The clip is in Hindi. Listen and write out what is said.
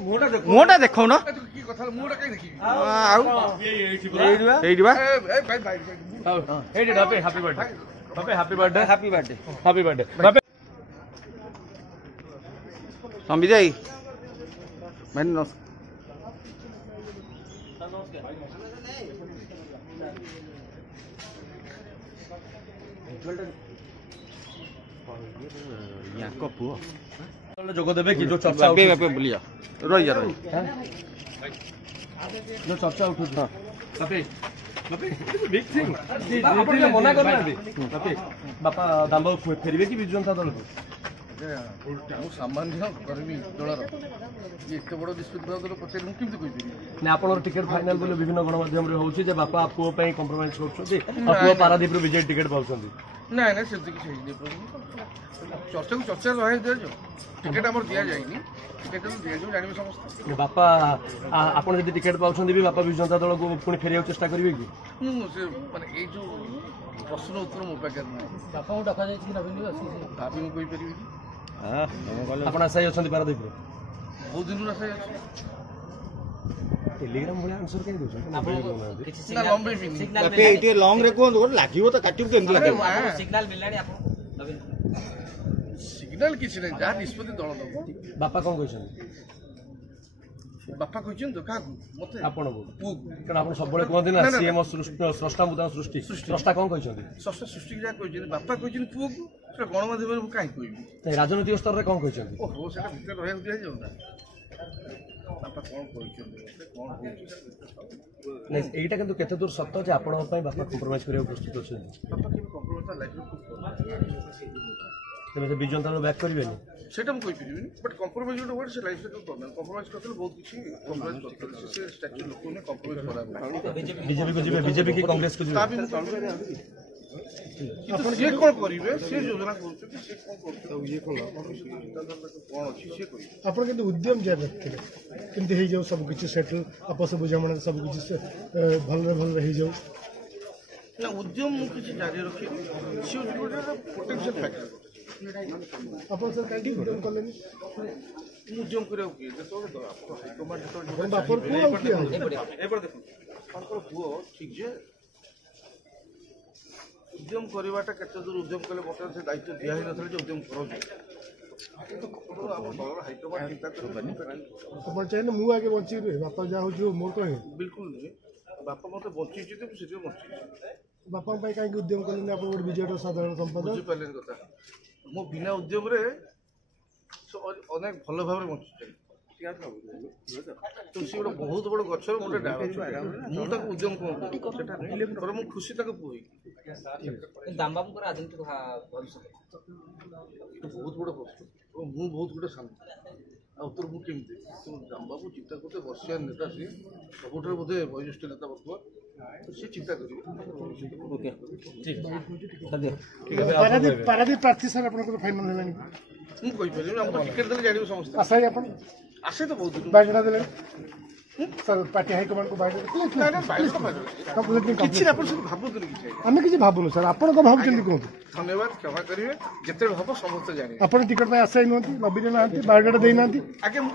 मुहटा देख न संबित भाई भाई पुओ जोग देवे कि जो चर्चा बुलिया रही जो चर्चा उठू मना कर बापा दाम फेरबे कि विजु जनता दल को सामान्य कर्मी दलर एत बड़ निष्पत्ति पचार मुझे कही आप टिकेट फाइनाल बोले विभिन्न गणमाध्यम होची जे बापा पुओ पे कंप्रोमाइज करछथि पुओ पारादीप रो विजय टिकेट पाउछथि ना ना से चर्चा को चर्चा रहे दिया टिकेट आम दि जाए टिकेट दिया जाए समस्त बापा आप टिकेट पाउछथि भी बापा विजु जनता दल को पुणी फेरिया चेष्टा करिवे कि माने ए जो प्रश्न उत्तर मो पाखे बापा को डका जाय नवीन भाभी को कहि परिबे आप आशायी अच्छा पारादीप बहुत दिन आशायी अच्छे टेलीग्राम भाई आंसर कहीं लंग रे कोन लागिवो त काटिब केम लागे सिग्नल मिललानी आपन सिग्नल किछ नै जा निष्पत्ति दल दो बापा कोन कहछन बापा कहछन तो का मते आपन कारण आपन सब बळे कहते ना सीएम स्रष्टा मुदा सृष्टि स्रष्टा कोन कहछन स्रष्टा सृष्टि जा कहछन बापा कहछन पुओ से गणमाध्यम रे काई कहबी राजनीतिक स्तर रे कोन कहछन ओहो सेटा भीतर रहन दिया जाउ ना बापा कोन कहछन कोन नहीं एटा किंतु केते दूर सत्य जे आपन पई बापा कंप्रोमाइज करे प्रस्तुत अछि बापा के कंप्रोमाइज लाइफ रे खूब तबे से विजन तानो बैक करिवेनी सेटा हम कहि परिबिनी बट कंप्रोमाइज जो वर्ड से लाइफ रे करना कंप्रोमाइज करते बहुत किछि कंप्रोमाइज करते से स्ट्रक्चर लोक ने कंप्रोमाइज करा बीजेपी को जिबे बीजेपी की कांग्रेस को जिबे अपन जे कोन करिवे से योजना करछु कि से कोन करछु ये कोन अछि से करि अपन के उद्यम जे रखथिले किंतु हे जाउ सब किछि सेटल आपस बुझामणा सब किछि भल रही जाउ ना उद्यम किछि जारी रखि से पोटेंशियल फैक्टर अपन सर काई उद्यम करलेनी उद्यम करे कि तो हाईकमांड तो बापर को किया ए पर देखो अपन पुओ ठीक जे उद्यम करवाटा केते दूर उद्यम कले मत से दायित्व दिया ही नथले जे उद्यम करो हाईकमांड चिंता करबानी अपन चाहिए मु आगे बंची रे बापा जा हो जो मोर कहे बिल्कुल नहीं बापा मते बंची छी तो से बंची बापा भाई काई उद्यम करले अपन गोट विजय साधारण संपादक बुझी पालेन कथा मो बिना उद्यम रे अनेक भल भाव बंची तो सी गोटे बहुत बड़ गछर गोटे डाल मुझे उद्यम कौन मु खुशी तक पुई दामबाबू राजनीतिक भविष्य बहुत बड़ प्रश्न मु बहुत गोटे सान उत्तर मु केमती दामबाबू चिंता करते बर्षिया नेता सी सब बोधे वरिष्ठ नेता बर्तमान सी चिंता करेंगे पारादीप प्रार्थी सर आपन फाइनल हेलानी मु कहि परिबे हम टिकट देले जानिबो समस्त आशा है अपन आसे तो बहुत बाइडा देले सर पार्टी हाईकमांड को बाइडा किछि अपन सब भाबु दन किछि आमे किछि भाबुनु सर आपन को भाबुचंदी कोन धन्यवाद क्षमा करिवे जते हबो समस्त जानि आपन टिकट पे आशा ही नहंती नबीरे नहंती बाइडा देई नहंती आगे मु